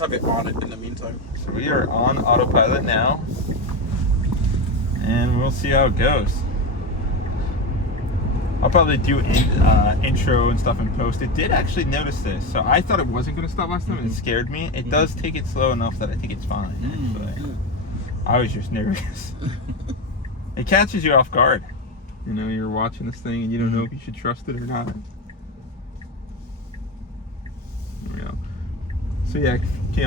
Have it on it in the meantime. So we are on autopilot now, and we'll see how it goes. I'll probably do intro and stuff in post. It did actually notice this, so I thought it wasn't going to stop last time, and it scared me. It does take it slow enough that I think it's fine, actually. I was just nervous. It catches you off guard. You know, you're watching this thing, and you don't know if you should trust it or not. There we go. So yeah,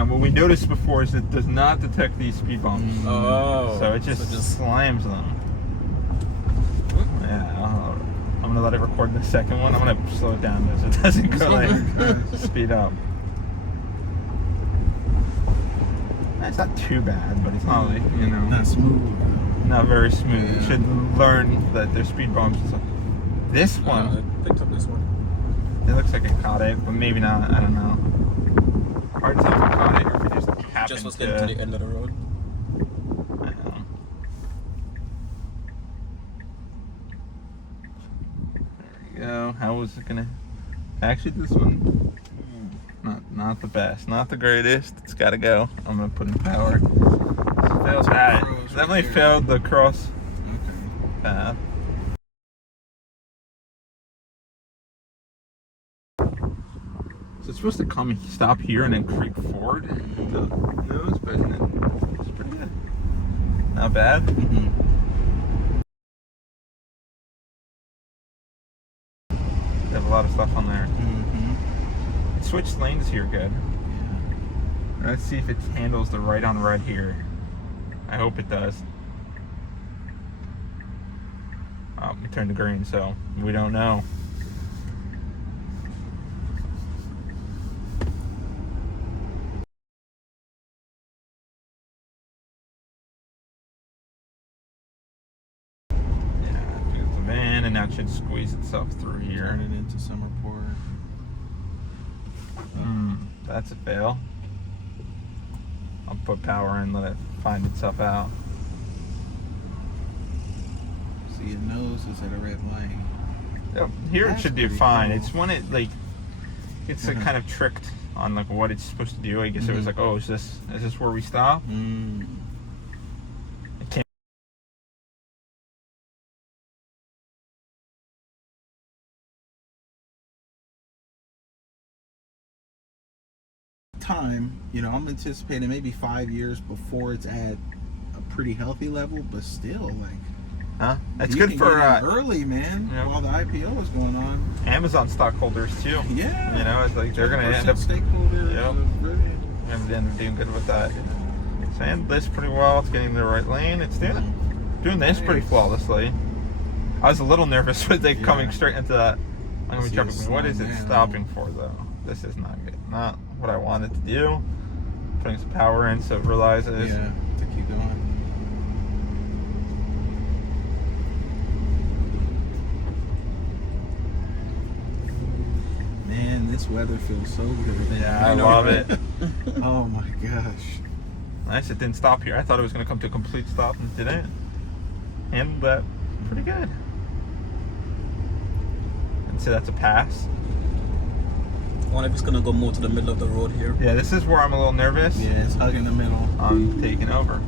what we noticed before is it does not detect these speed bumps. Oh. So it just slams them. Yeah, I'm gonna let it record the second one. I'm gonna slow it down so it doesn't go like speed up. It's not too bad, but it's not like, you know, not smooth. Not very smooth. Yeah. You should learn that there's speed bumps. This one, I picked up this one. It looks like it caught it, but maybe not. I don't know. Hard to tell if it caught it or if it just happened just was getting to the end of the road. I know. There we go. How was it gonna? Actually, this one, not the best, not the greatest. It's got to go. I'm gonna put in power. Fails bad. Definitely failed the cross path. So it's supposed to stop here and then creep forward into the nose, but it's pretty good. Not bad. They have a lot of stuff on there. It switched lanes here good. Yeah. Let's see if it handles the right on red here. I hope it does. It turned to green, so we don't know. And now it should squeeze itself through here. Turn it into Summerport. That's a fail. I'll put power in, let it find itself out. See, it knows it's at a red light. Yep. Here it should do fine. Cool. It's when it it's kind of tricked on like what it's supposed to do. I guess it was like, oh, is this where we stop? Time, you know, I'm anticipating maybe 5 years before it's at a pretty healthy level, but still, like, it's good for early, man. Yep. While the IPO is going on. Amazon stockholders too. Yeah, you know, it's like they're gonna end up stakeholders. Yep. And end up doing good with that. It's handled this pretty well. It's getting the right lane. It's doing this pretty flawlessly. I was a little nervous with it coming straight into that. I'm gonna be jumping. What is it stopping for though? This is not good. Not what I wanted to do. Putting some power in so it realizes. Yeah, to keep going. Man, this weather feels so good. Yeah, I love it. Oh my gosh. Nice, it didn't stop here. I thought it was going to come to a complete stop and it didn't. Handled that pretty good. And so that's a pass. I wonder if it's going to go more to the middle of the road here. Yeah, this is where I'm a little nervous. Yeah, it's hugging the middle. I'm taking over.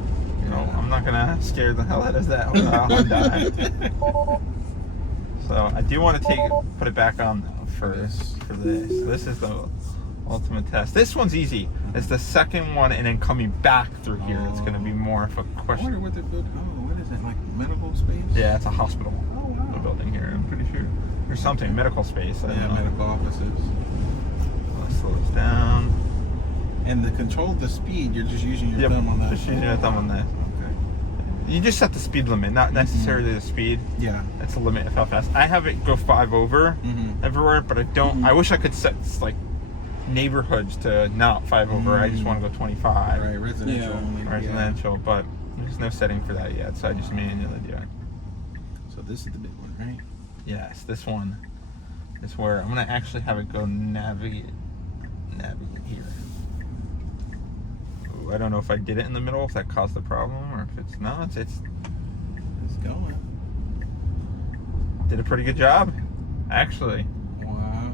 You know, I'm not going to scare the hell out of that Hyundai. So I do want to put it back on though for this. This is the ultimate test. This one's easy. It's the second one and then coming back through here. It's going to be more of a question. I wonder what they're building. Oh, what is it? Like medical space? Yeah, it's a hospital. Oh, wow. They're building here, I'm pretty sure. There's something, medical space. Yeah, medical offices. Let's slow this down. And to control the speed, you're just using your thumb on that. Just using your thumb on that. You just set the speed limit, not necessarily the speed. Yeah. That's the limit of how fast. I have it go 5 over everywhere, but I don't. I wish I could set like neighborhoods to not 5 over. I just want to go 25. Right, residential only. Residential, but there's no setting for that yet, so I just manually do it. So this is the big one, right? Yes, this one is where I'm gonna actually have it go navigate here. I don't know if I did it in the middle, if that caused the problem, or if it's not. It's going. Did a pretty good job, actually. Wow.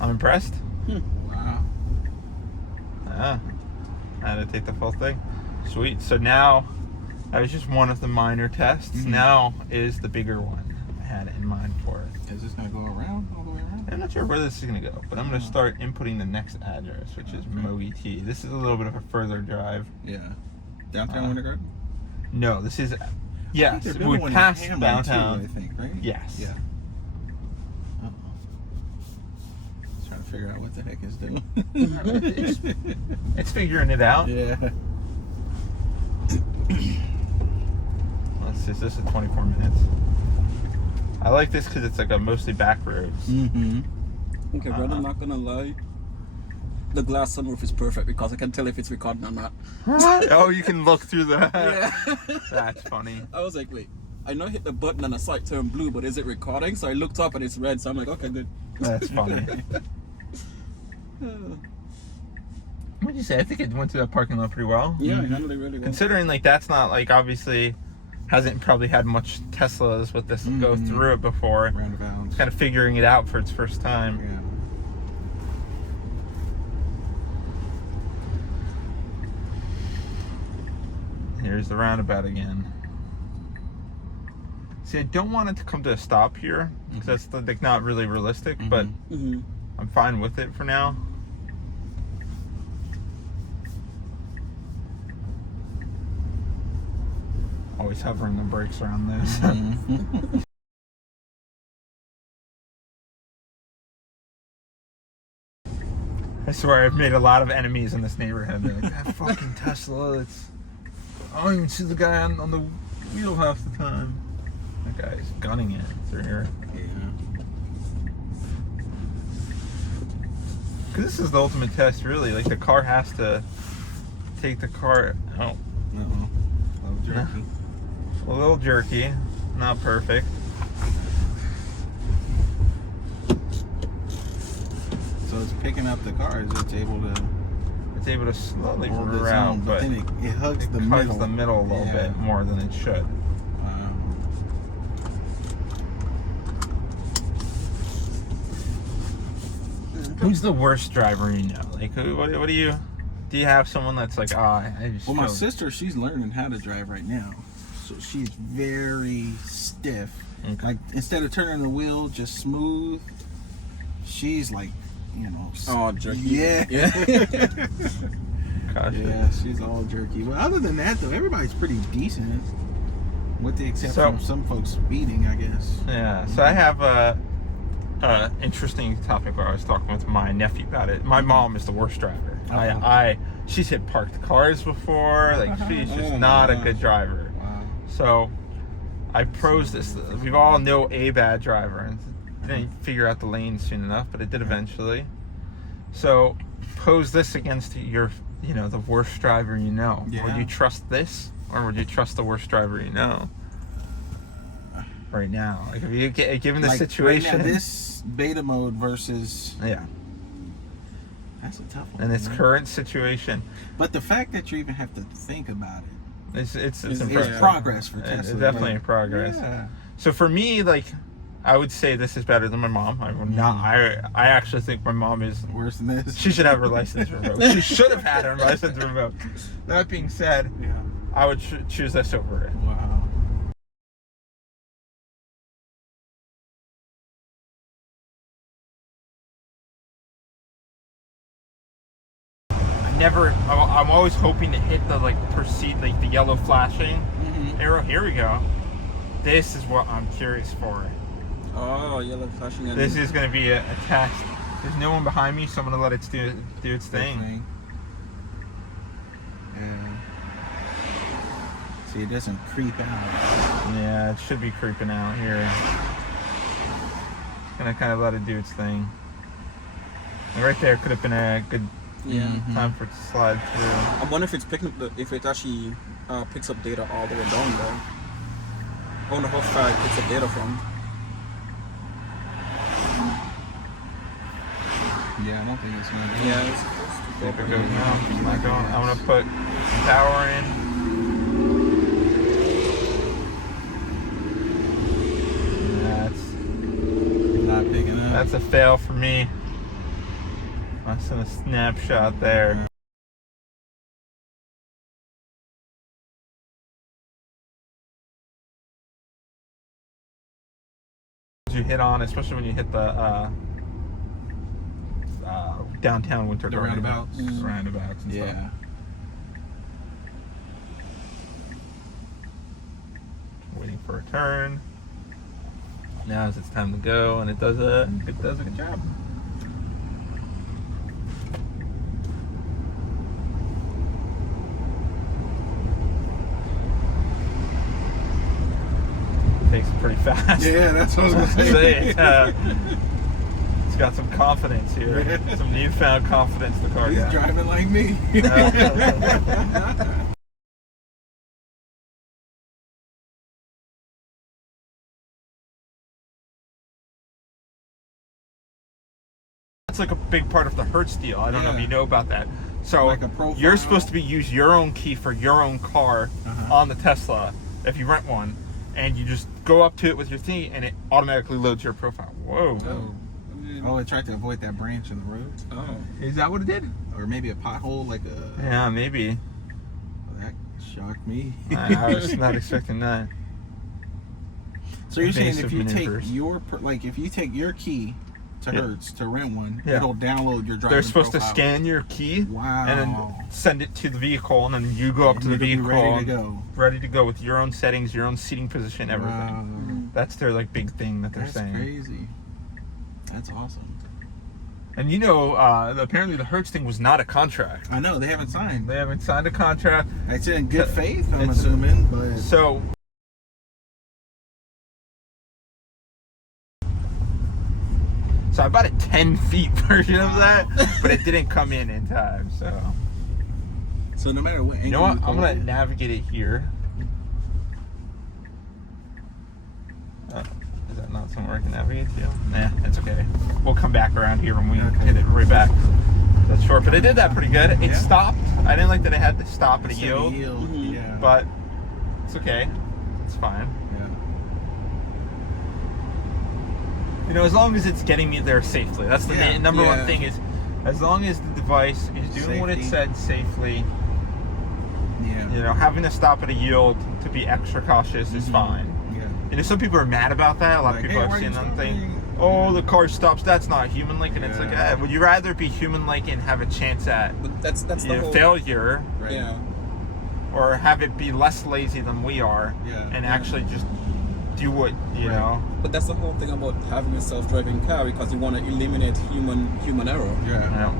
I'm impressed. Wow. I had to take the full thing. Sweet. So now, that was just one of the minor tests. Now is the bigger one I had in mind for it. Is this going to go around, all the way around? I'm not sure where this is going to go, but I'm going to start inputting the next address, which is MoET. This is a little bit of a further drive. Yeah. Downtown Winter Garden? No, this is... Yes, we passed downtown. Too, I think, right? Yes. Yeah. Uh-oh. Trying to figure out what the heck it's doing. It's figuring it out. Yeah. Let's see, this is 24 minutes. I like this because it's like a mostly back roads. Okay, brother, I'm not gonna lie. The glass sunroof is perfect because I can tell if it's recording or not. Oh, you can look through that. Yeah. That's funny. I was like, wait, I know I hit the button and I saw it turn blue, but is it recording? So I looked up and it's red, so I'm like, okay, good. That's funny. What did you say? I think it went through that parking lot pretty well. Yeah, I handled it really well. Considering like that's not like obviously hasn't probably had much Teslas with this go through it before. Roundabouts. Kind of figuring it out for its first time. Yeah. Here's the roundabout again. See, I don't want it to come to a stop here because that's like not really realistic, but I'm fine with it for now. Always hovering the brakes around this. I swear I've made a lot of enemies in this neighborhood. They're like, that fucking Tesla, I don't even see the guy on the wheel half the time. That guy's gunning it through here. Yeah. Because this is the ultimate test, really. Like, the car has to take the car... Oh. Uh-oh. A little jerky. A little jerky. Not perfect. So it's picking up the cars. It's able to... It's able to slowly hold its route, own, but then it hugs the hugs middle. the middle a little bit more than it should. Who's the worst driver you know? Like, what do you have someone that's like, I just Well, my feel... sister, she's learning how to drive right now. So she's very stiff. Okay. Like, instead of turning the wheel just smooth, she's like, you know. Oh, jerky. Yeah. Gosh, Yeah, she's all jerky. Well, other than that, though, everybody's pretty decent. With the exception of some folks speeding, I guess. Yeah, so I have a interesting topic where I was talking with my nephew about it. My mom is the worst driver. She's hit parked cars before. Like, she's just not a good driver. Wow. So I pros this. We all know a bad driver, and didn't figure out the lane soon enough, but it did eventually. So pose this against the worst driver you know. Yeah. Would you trust this, or would you trust the worst driver you know? Right now, like, if you given the situation, right now, this beta mode versus that's a tough one. and its current situation, but the fact that you even have to think about it, it's it's progress for Tesla. It's definitely progress. Yeah. So for me, like, I would say this is better than my mom. I would not. I actually think my mom is Worse than this. She should have her license revoked. She should have had her license revoked. That being said, I would choose this over it. Wow. I'm always hoping to hit the the yellow flashing arrow. Here we go. This is what I'm curious for. Oh, yellow flashing. This is going to be a test. There's no one behind me, so I'm going to let it do its thing. Yeah. See, it doesn't creep out. Yeah, it should be creeping out here. Gonna kind of let it do its thing. And right there could have been a good time for it to slide through. I wonder if it's picking up if it actually picks up data all the way down though. I wonder how far it picks up data from. Yeah, I don't think it's gonna do. Yeah, it's supposed to See go if it up. goes now. It's not going. I'm gonna put power in. That's Not picking up. a fail for me. I sent a snapshot there. you hit on, especially when you hit the downtown Winter The Garden. roundabouts. Roundabouts and stuff. Yeah. Waiting for a turn. Now it's time to go, and it does a good job. Takes it pretty fast. Yeah, that's what I was gonna say. It's got some confidence here, some newfound confidence. The car He's got. driving like me. That's like a big part of the Hertz deal. I don't know if you know about that. So Like a profile. you're supposed to use your own key for your own car on the Tesla if you rent one, and you just go up to it with your thing, and it automatically loads your profile. Whoa! Oh, it tried to avoid that branch in the road. Oh. Is that what it did? Or maybe a pothole, like a. Yeah, maybe. That shocked me. I was not expecting that. So you're saying if Evasive you take maneuvers. if you take your key to Yeah. Hertz to rent one, Yeah. it'll download your driving They're supposed profile. to scan your key Wow. and then send it to the vehicle, and then you go up to the It'll be vehicle, ready to go. ready to go with your own settings, your own seating position, everything. Wow. That's their like big thing that they're That's saying. crazy. That's awesome. And apparently the Hertz thing was not a contract. I know they haven't signed. They haven't signed a contract. It's in good faith, I'm It's- assuming, but So I bought a 10 feet version of that, but it didn't come in time. So no matter what. you know what? angle I'm you gonna pull it, navigate it here. Is that not somewhere I can navigate to? Nah, it's okay. We'll come back around here when we hit it right back. That's short, but it did that pretty good. It Yeah. stopped. I didn't like that it had to stop at a instead yield, of yield. Yeah. but it's okay. It's fine. yeah. You know, as long as it's getting me there safely. That's the Yeah. number one Yeah. thing is, as long as the device is doing what it Safety. said safely, Yeah. you know, having to stop at a yield to be extra cautious is fine. Yeah. You know, some people are mad about that. A lot Like, of people hey, why I've seen you them think, stopping? oh, the car stops, that's not human-like. And it's like, Yeah. would you rather be human-like and have a chance at But that's the whole. failure, Right. Yeah. or have it be less lazy than we are Yeah. and Yeah. actually just do what, you Right. know? But that's the whole thing about having a self-driving car, because you want to eliminate human error. You Yeah. know?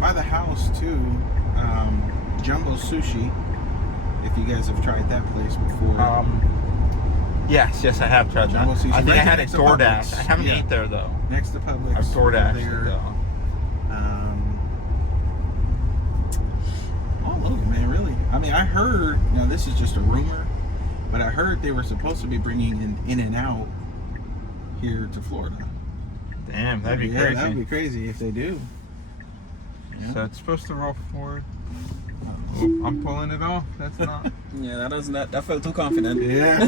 By the house too, Jumbo Sushi. If you guys have tried that place before, Yes, I have tried that. Jumbo Sushi, I think right I had it next to DoorDash. Publix. I haven't Yeah. ate there though. next to Publix, I've DoorDashed there. it though. All over, man. Really. I mean, I heard. Now this is just a rumor, but I heard they were supposed to be bringing in and out here to Florida. Damn, that'd be crazy. That'd be crazy if they do. Yeah. So it's supposed to roll forward. Oop, I'm pulling it off. That's not. Yeah, that felt too confident. Yeah.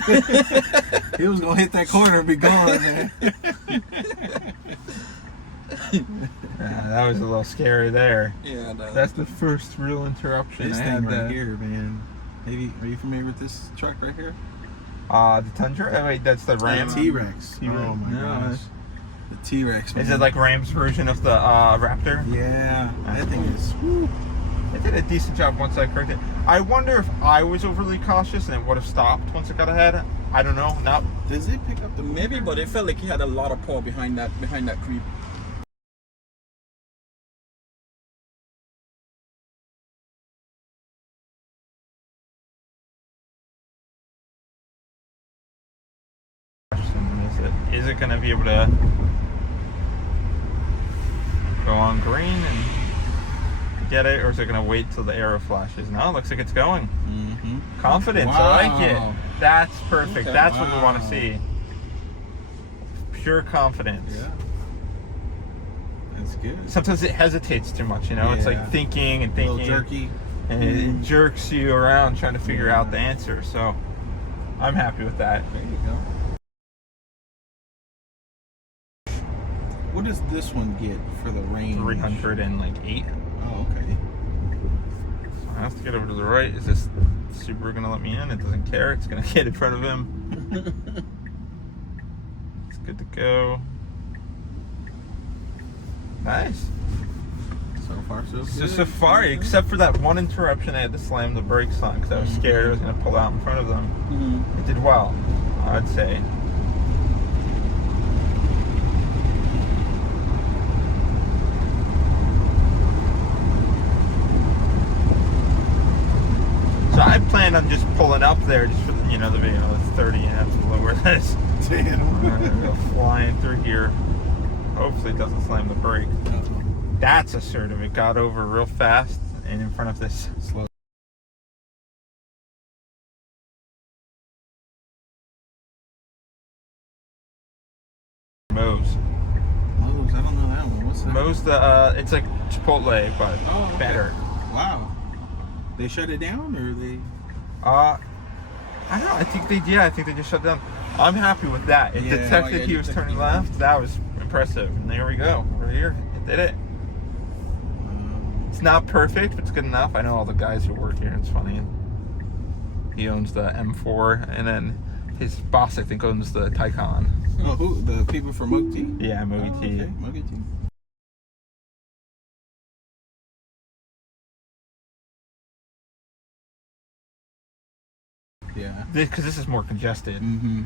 He was gonna hit that corner and be gone, man. Yeah, that was a little scary there. Yeah, That's the first real interruption This I thing had right there. here, man. Maybe are you familiar with this truck right here? The Tundra? Oh, wait, that's the Ram. T-Rex. T-Rex. Oh my No, gosh. The T-Rex. Is man. it like Ram's version of the Raptor? Yeah, that thing is. Woo. It did a decent job once I corrected it. I wonder if I was overly cautious and it would have stopped once it got ahead. I don't know. Not. Does it pick up the? maybe, but it felt like he had a lot of power behind that creep. Is it going to be able to go on green and get it, or is it going to wait till the arrow flashes? No, it looks like it's going. Mm-hmm. Confidence, I like it. Wow. That's perfect. Okay. That's what we want to Wow. see. Pure confidence. Yeah. That's good. Sometimes it hesitates too much, you know? It's Yeah. like thinking and A little thinking. jerky. And it jerks you around trying to figure out the answer. So I'm happy with that. There you go. What does this one get for the range? 308. Oh, okay. I have to get over to the right. Is this Subaru gonna let me in? It doesn't care. It's gonna get in front of him. It's good to go. Nice. So far, so It's good. a Safari, except for that one interruption I had to slam the brakes on because I was scared I was gonna pull out in front of them. It did well, I'd say. So I planned on just pulling up there just for the, the video. It's 30 and I have to lower this. Damn. Go flying through here. Hopefully it doesn't slam the brake. That's assertive. It got over real fast and in front of this slow. Moe's. Moe's, I don't know that one. What's that? Moe's it's like Chipotle, but okay. better. Wow. They shut it down, or they? I don't know. I think they just shut down. I'm happy with that. It detected he was turning left. That was impressive. And there we go. We're here. It did it. It's not perfect, but it's good enough. I know all the guys who work here. It's funny. He owns the M4, and then his boss, I think, owns the Taycan. Oh, who? The people from Mogi? Yeah, Mogi T. Okay. Mogi T. Yeah. Because this is more congested. Mm-hmm.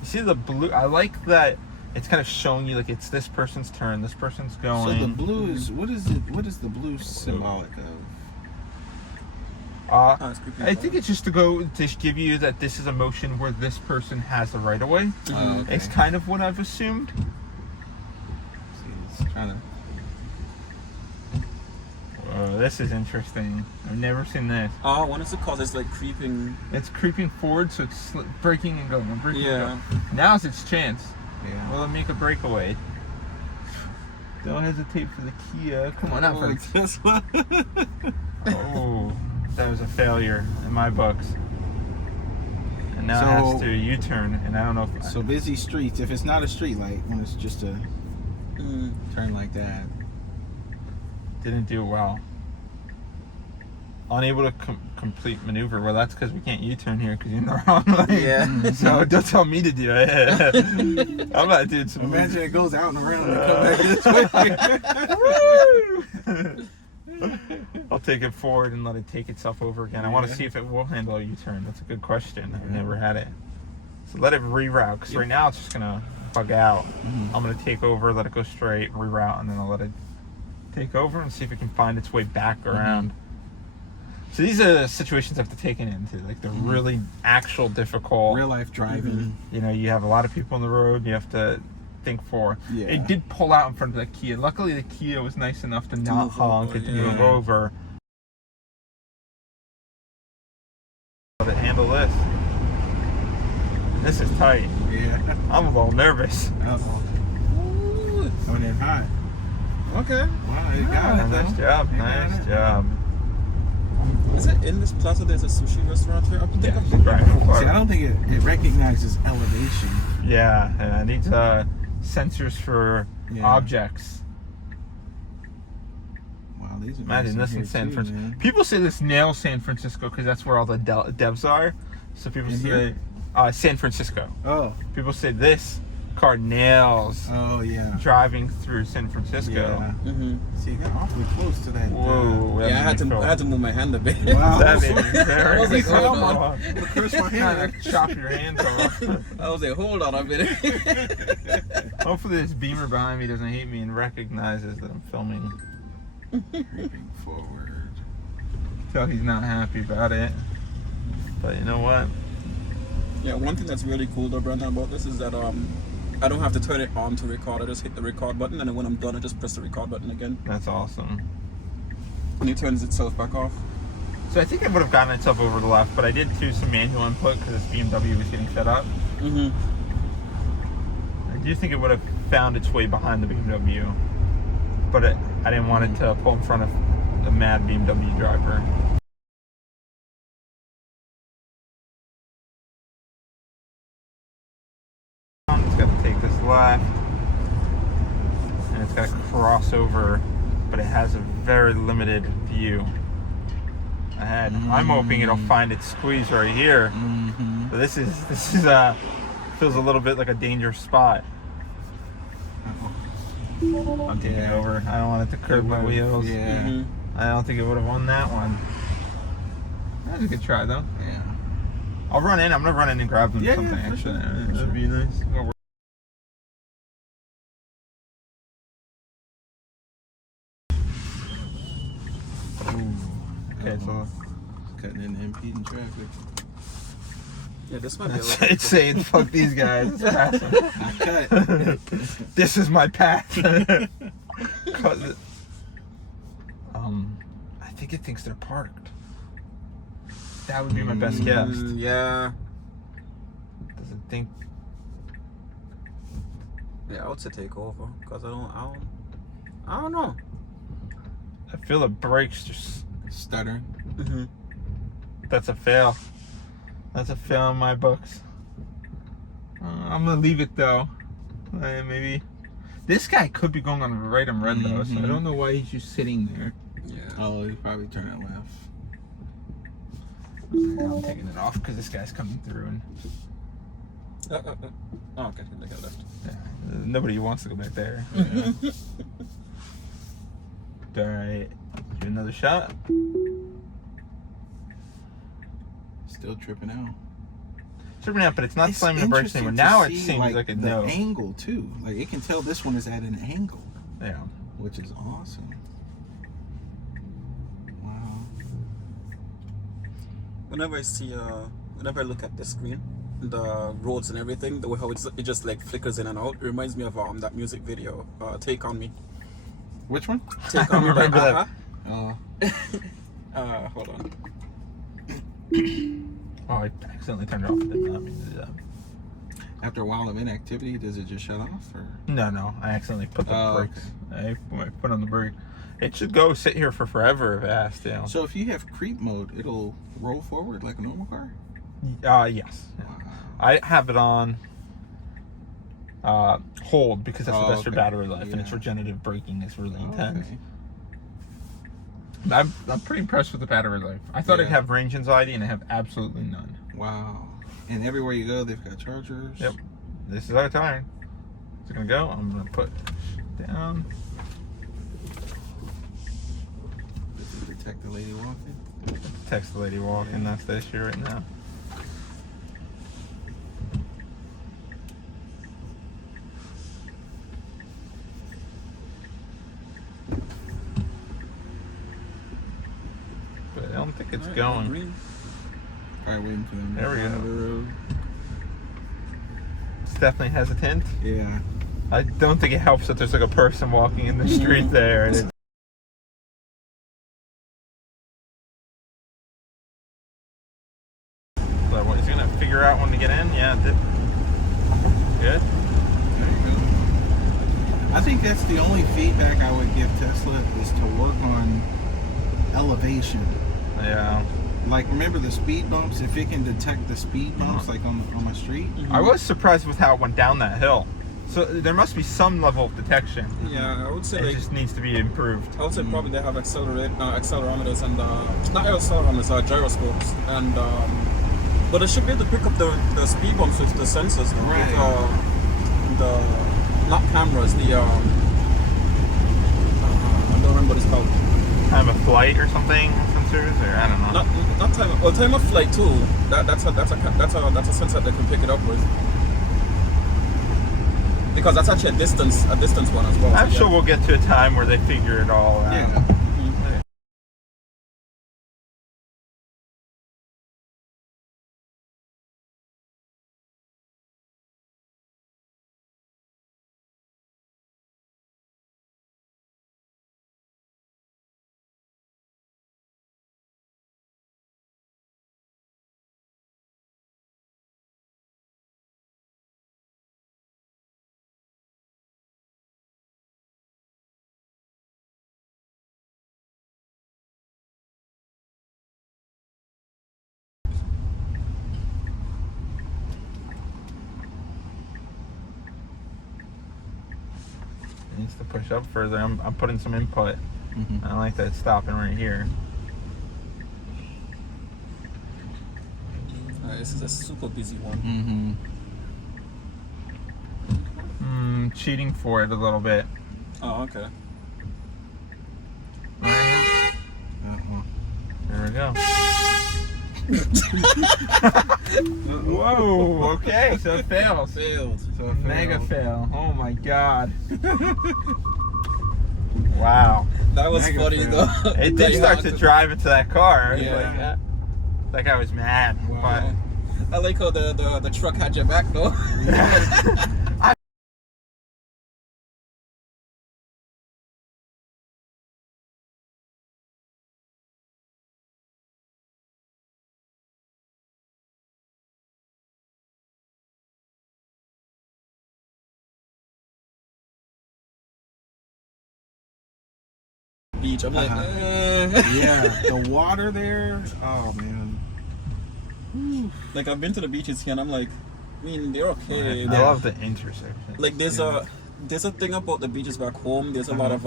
You see the blue? I like that it's kind of showing you like it's this person's turn, this person's going. So the blue is what is it? What is the blue symbolic of? I think it's just to give you that this is a motion where this person has the right of way. Okay. It's kind of what I've assumed. See, it's trying to. Whoa, this is interesting. I've never seen this. Oh, what is it called? It's like creeping. It's creeping forward, so it's braking and going. Braking Yeah. and going. Now's its chance. Yeah. Will it make a breakaway? Don't hesitate for the Kia. Come on out, Oh, for Tesla. Oh, that was a failure in my books. And now it has to U-turn, and I don't know if So busy streets. If it's not a street light, when it's just a turn like that. didn't do well. Unable to complete maneuver. Well, that's because we can't U-turn here because you're in the wrong lane. Yeah. So don't tell me to do it. I'm not doing some. Imagine it goes out and around and come back this way. I'll take it forward and let it take itself over again. I want to see if it will handle a U-turn. That's a good question. I've never had it. So let it reroute, because right now it's just gonna bug out. I'm gonna take over, let it go straight, reroute, and then I'll let it take over and see if it can find its way back around. So these are the situations I have to take it into, like the really actual difficult. Real life driving. You know, you have a lot of people on the road. You have to think for. Yeah. It did pull out in front of the Kia. Luckily, the Kia was nice enough to not honk and to move over. Let it handle this. This is tight. Yeah. I'm a little nervous. Uh-oh. Coming in hot. Okay. Wow, you got it. Nice though. job. You got Nice it. job. Is it in this plaza? There's a sushi restaurant here. I think Yeah. I've Right. See, I don't think it recognizes elevation. Yeah, it needs sensors for objects. Wow, these are Imagine nice this in San here too, Francisco. man. People say this nails San Francisco because that's where all the devs are. So people In say here? San Francisco. Oh. People say this car nails Oh yeah. driving through San Francisco. Yeah. Mm-hmm. See, you got awfully close to that. Whoa. that Yeah, I made me feel- had to move my hand a bit. Wow. That made me very I was like, hold on. Curse my Trying hand. to chop your hands off. I was like, hold on a minute. Hopefully this beamer behind me doesn't hate me and recognizes that I'm filming. Creeping forward. So he's not happy about it. But you know what? Yeah, one thing that's really cool though, Brandon, about this is that I don't have to turn it on to record. I just hit the record button, and then when I'm done, I just press the record button again, That's awesome. and it turns itself back off. So I think it would have gotten itself over the left, but I did do some manual input because this BMW was getting set up. Mm-hmm. I do think it would have found its way behind the BMW, but I didn't want it to pull in front of the mad BMW driver. It's got to take this left, and it's got to cross over, but it has a very limited view. ahead. I'm hoping it'll find its squeeze right here. Mm-hmm. But this is feels a little bit like a dangerous spot. I'm taking it over. I don't want it to curb my wheels. Yeah. Mm-hmm. I don't think it would have won that one. That was a good try though. Yeah. I'll run in. I'm gonna run in and grab them Yeah, something yeah, for actually. sure, for That'd be nice. Okay, so Cutting in impeding traffic. Yeah, this might be a it's little. saying fuck these guys. It's passing. I cut. This is my path. 'Cause I think it thinks they're parked. That would be my best guess. Yeah. Does it think? Yeah, I would say take over because I don't know. I feel the brakes just. Stuttering. Mm-hmm. That's a fail. That's a fail in my books. I'm gonna leave it though. Maybe this guy could be going on the right and red though, so I don't know why he's just sitting there. Yeah. Oh, he probably turned it left. I'm taking it off because this guy's coming through and Oh, okay. They got left. nobody wants to go back there. Alright, do another shot. Still tripping out. Tripping out, but it's not It's slamming the brakes interesting anymore. to Now it see, seems like a the no. angle too. Like it can tell this one is at an angle, Yeah. which is awesome. Wow. Whenever I look at the screen, the roads and everything, the way how it just like flickers in and out, it reminds me of that music video, "Take on Me." Which one? Take on Me by Remember that. Aha. Hold on. Oh, I accidentally turned it off. I did not mean to do that. After a while of inactivity, does it just shut off? Or? No, I accidentally put the Oh, brakes. I put on the brake. It should go sit here for forever if it has to. So if you have creep mode, it'll roll forward like a normal car? Yes. Wow. I have it on hold because that's the best for okay. battery life, and its Yeah. regenerative braking is really intense. Okay. I'm pretty impressed with the battery life. I thought it'd Yeah. have range anxiety, and I have absolutely none. Wow. And everywhere you go, they've got chargers. Yep. This is our time. It's gonna go. I'm gonna put it down. Does it protect the lady walking? Text the lady walking. That's the issue right now. But I don't think it's Alright, going. green. Probably waiting for them. There we go. to the road. It's definitely hesitant. Yeah. I don't think it helps that there's like a person walking in the street there. And so what, is he gonna figure out when to get in? Yeah, good. There you go. I think that's the only feedback I would give Tesla is to work on elevation. Yeah. Like, remember the speed bumps? If it can detect the speed bumps, like on my street. I was surprised with how it went down that hill. So there must be some level of detection. Yeah, I would say It like just needs to be improved. I would say probably they have accelerometers and not accelerometers, gyroscopes, and but they should be able to pick up the speed bumps with the sensors, Right. with the not cameras, the I don't remember what it's called. Time of flight or something, sensors, or I don't know. Not time of flight too. That's a sensor that can pick it up with. Because that's actually a distance one as well. I'm so, sure we'll get to a time where they figure it all out. Yeah. Mhm. It needs to push up further. I'm putting some input. Mhm. I like that it's stopping right here. this is a super busy one. Cheating for it a little bit. Oh, okay. There we go. Whoa, okay, so it fails. Failed. So it Mega failed. fail. Oh my god. Wow. That was Mega funny fail. though. It did start to drive into that car. Yeah. Like, that guy was mad. Wow. I like how the truck had your back though. Beach. I'm like, Yeah, the water there. Oh man. Like I've been to the beaches here, and I'm like, I mean, they're okay. I love the intersection. Like there's a thing about the beaches back home. There's a lot of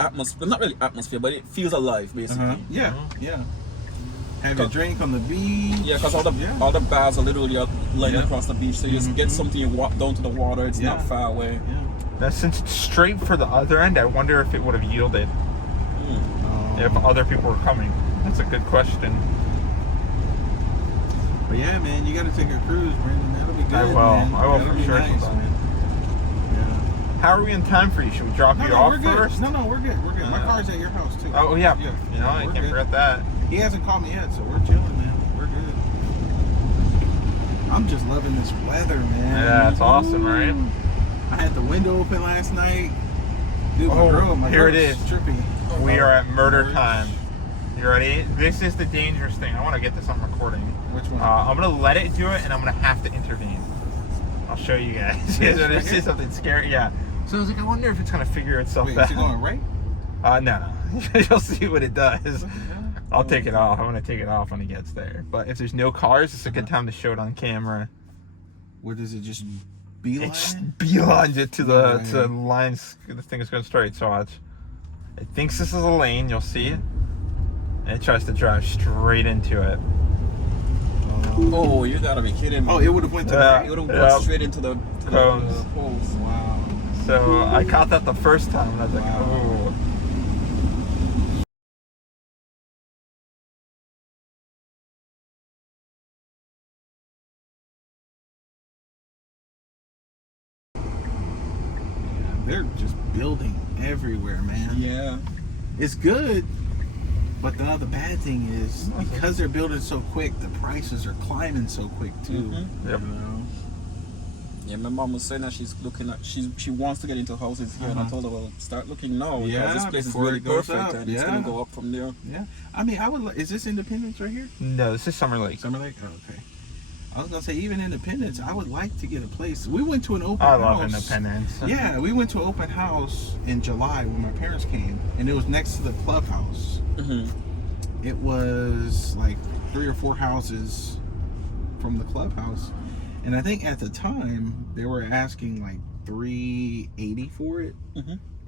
atmosphere. Not really atmosphere, but it feels alive, basically. Yeah, yeah. Have a drink on the beach. Yeah, because all the bars are literally lying across the beach, so you just get something, you walk down to the water. It's not far away. Yeah. Now, since it's straight for the other end, I wonder if it would have yielded if other people were coming. That's a good question. But yeah, man, you got to take a cruise, Brandon. That'll be good. I will. Man. I will That'll for be sure. nice, man. Yeah. How are we in time for you? Should we drop you off we're good. first? No, we're good. We're good. My car's at your house too. Oh yeah. Yeah. You know, I We're can't good. forget that. He hasn't called me yet, so we're chilling, man. We're good. I'm just loving this weather, man. Yeah, it's awesome, right? I had the window open last night. Dude, my here it girl's is. Trippy. We are at murder time. You ready? This is the dangerous thing. I want to get this on recording. Which one? I'm gonna let it do it, and I'm gonna have to intervene. I'll show you guys. This is something scary. Yeah. So I was like, I wonder if it's gonna figure itself Wait, out. is it going right? No. You'll see what it does. I'll take it off. I'm gonna take it off when it gets there. But if there's no cars, it's a good time to show it on camera. What does it just beeline? It just beelines it to the lines. The thing is going straight. So watch. It thinks this is a lane. You'll see it. And it tries to drive straight into it. Oh, you gotta be kidding me. Oh, it would have went to the right. It would have gone straight into the Cones. poles. Wow. So I caught that the first time, and I was like, oh. They're just building everywhere, man. Yeah. It's good, but the other bad thing is because they're building so quick, the prices are climbing so quick too. Yep. You know? Yeah, my mom was saying that she's looking at she wants to get into houses here, and I told her, well, start looking now because this place is before really it goes perfect, up. and it's gonna go up from there. Yeah. I mean, I would. Is this Independence right here? No, this is Summer Lake. Summer Lake. Oh, okay. I was gonna say even Independence. I would like to get a place. We went to an open I house. love Independence. Yeah, we went to an open house in July when my parents came, and it was next to the clubhouse. It was like 3 or 4 houses from the clubhouse, and I think at the time they were asking like $380 for it,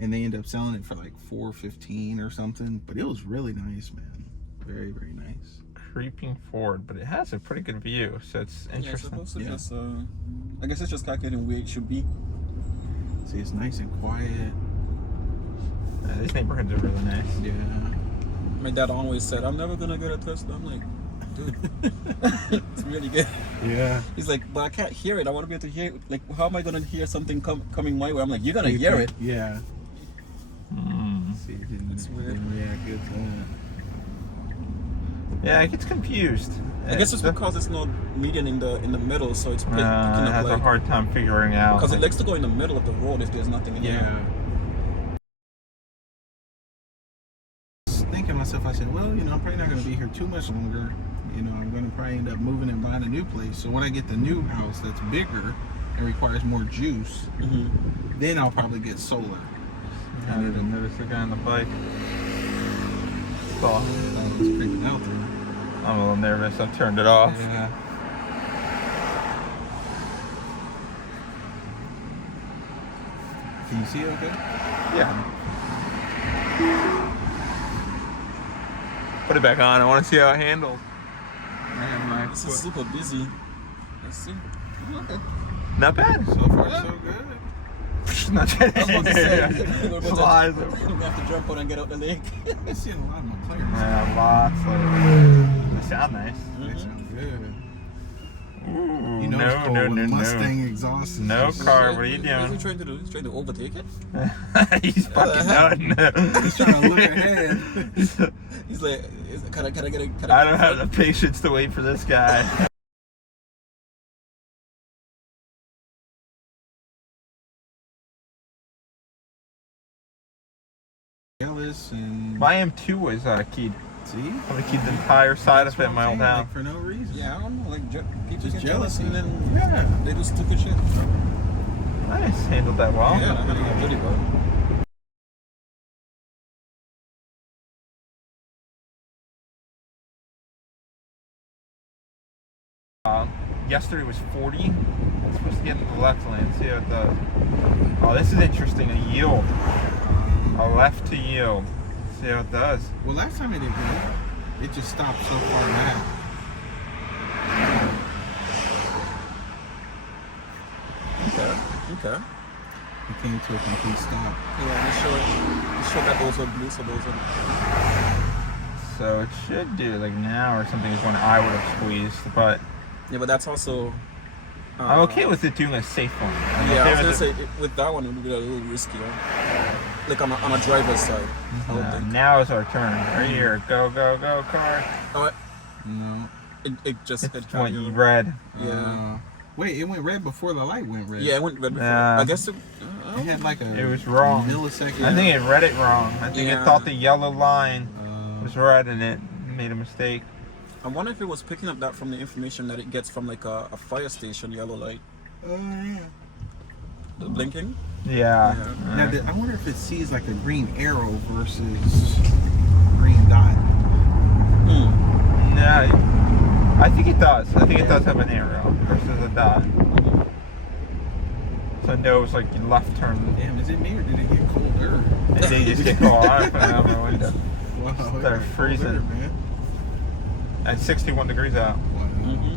and they ended up selling it for like $415 or something. But it was really nice, man. Very, very nice. Creeping forward, but it has a pretty good view, so it's Yeah, it's interesting. supposed to just, I guess it's just calculating where it should be. See, it's nice and quiet. These neighborhoods are really nice. Yeah. My dad always said, I'm never gonna get a Tesla. I'm like, dude, it's really good. Yeah. He's like, but I can't hear it. I want to be able to hear it. Like, how am I gonna hear something coming my way? I'm like, you're gonna hear it. Yeah. See, it It's weird. didn't react good to that. Yeah, it gets confused. I guess it's because it's not median in the middle, so it's picking it up has a like, hard time figuring out. because it likes to go in the middle of the road if there's nothing in there. Thinking to myself, I said, well, you know, I'm probably not going to be here too much longer. You know, I'm going to probably end up moving and buying a new place. So when I get the new house that's bigger and requires more juice, then I'll probably get solar. I didn't notice the guy on the bike. Oh, that was creeping out there. I'm a little nervous. I've turned it off. Yeah. Can you see it okay? Yeah. Put it back on. I want to see how it handles. I have my This is super busy. Let's see. Okay. Not bad. So far, so good. Not bad. I was about to say, we're Flies. going to have to jump out and get out the lake. I'm seeing a lot of my players. Yeah, lots. They sound nice. They sound good. Ooh, You know it's cold when Mustang exhaust is No just- car. What are you What's he doing? trying to do? He's trying to overtake it? He's fucking done. He's trying to look ahead. He's like, can I get a... Can I don't have the patience to wait for this guy. Jealous and My M2 was keyed. see. I'm gonna keep the entire side of it in my old house. Like, for no reason. Yeah, I don't know, like, people Just get jealous jealousy. and then Yeah. they do stupid shit. Nice, handled that well. Yeah, I handled it really well. Yesterday was 40. I'm supposed to get into the left lane, see how it does. Oh, this is interesting. A yield. A left to yield. See how it does. Well, last time it didn't go. It just stopped so far back. Okay. It came to a complete stop. Yeah, they showed that those were blue, so those are... So it should do like now or something is when I would have squeezed, but Yeah, but that's also... I'm okay with it doing a safe one. I'm Yeah, okay I was with gonna it. say, with that one, it would be a little riskier. Like on a driver's side, I would think. Now is our turn. Right here. Go, go, go, car. Oh, No. it just... It It went red. Yeah. Wait, it went red before the light went red. Yeah, it went red before. Yeah. I guess it... It had like a It was wrong. millisecond. I think it read it wrong. I think it Yeah. thought the yellow line was red and it made a mistake. I wonder if it was picking up that from the information that it gets from like a fire station yellow light. yeah. The blinking? Yeah. Now, I wonder if it sees like a green arrow versus green dot. Yeah, I think it does. I think it does have an arrow versus a dot. So it knows like your left turn. Damn, is it me or did it get colder? And they just get caught off and out my window. Wow, it Start got freezing. colder, man. At 61 degrees out. Wow.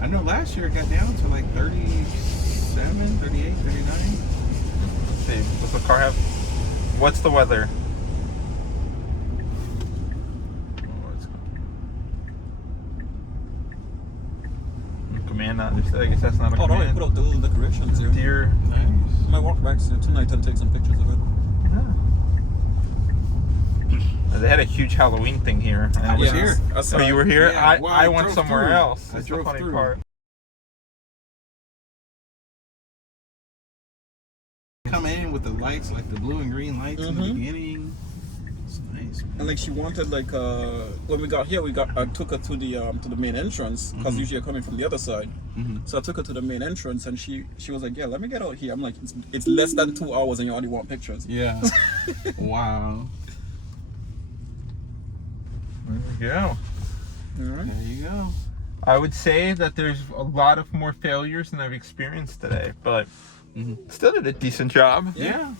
I know last year it got down to like 37, 38, 39. Let's see, what's the car have? What's the weather? Command not understood. I guess that's not a Oh no, they command. put out the little decorations here. Deer. Nice. I might walk back tonight and take some pictures of it. Yeah. They had a huge Halloween thing here. I was Yeah, here. I saw Oh, you it. were here? Yeah, well, I I went drove somewhere through. else. I That's the drove funny through. part. Come in with the lights, like the blue and green lights in the beginning. It's nice. Man. And like she wanted like when we got here, I took her to the main entrance because usually you're coming from the other side. So I took her to the main entrance and she was like, yeah, let me get out here. I'm like, it's less than 2 hours and you already want pictures. Yeah. Wow. There we go. Alright. There you go. I would say that there's a lot of more failures than I've experienced today, but still did a decent job. Yeah.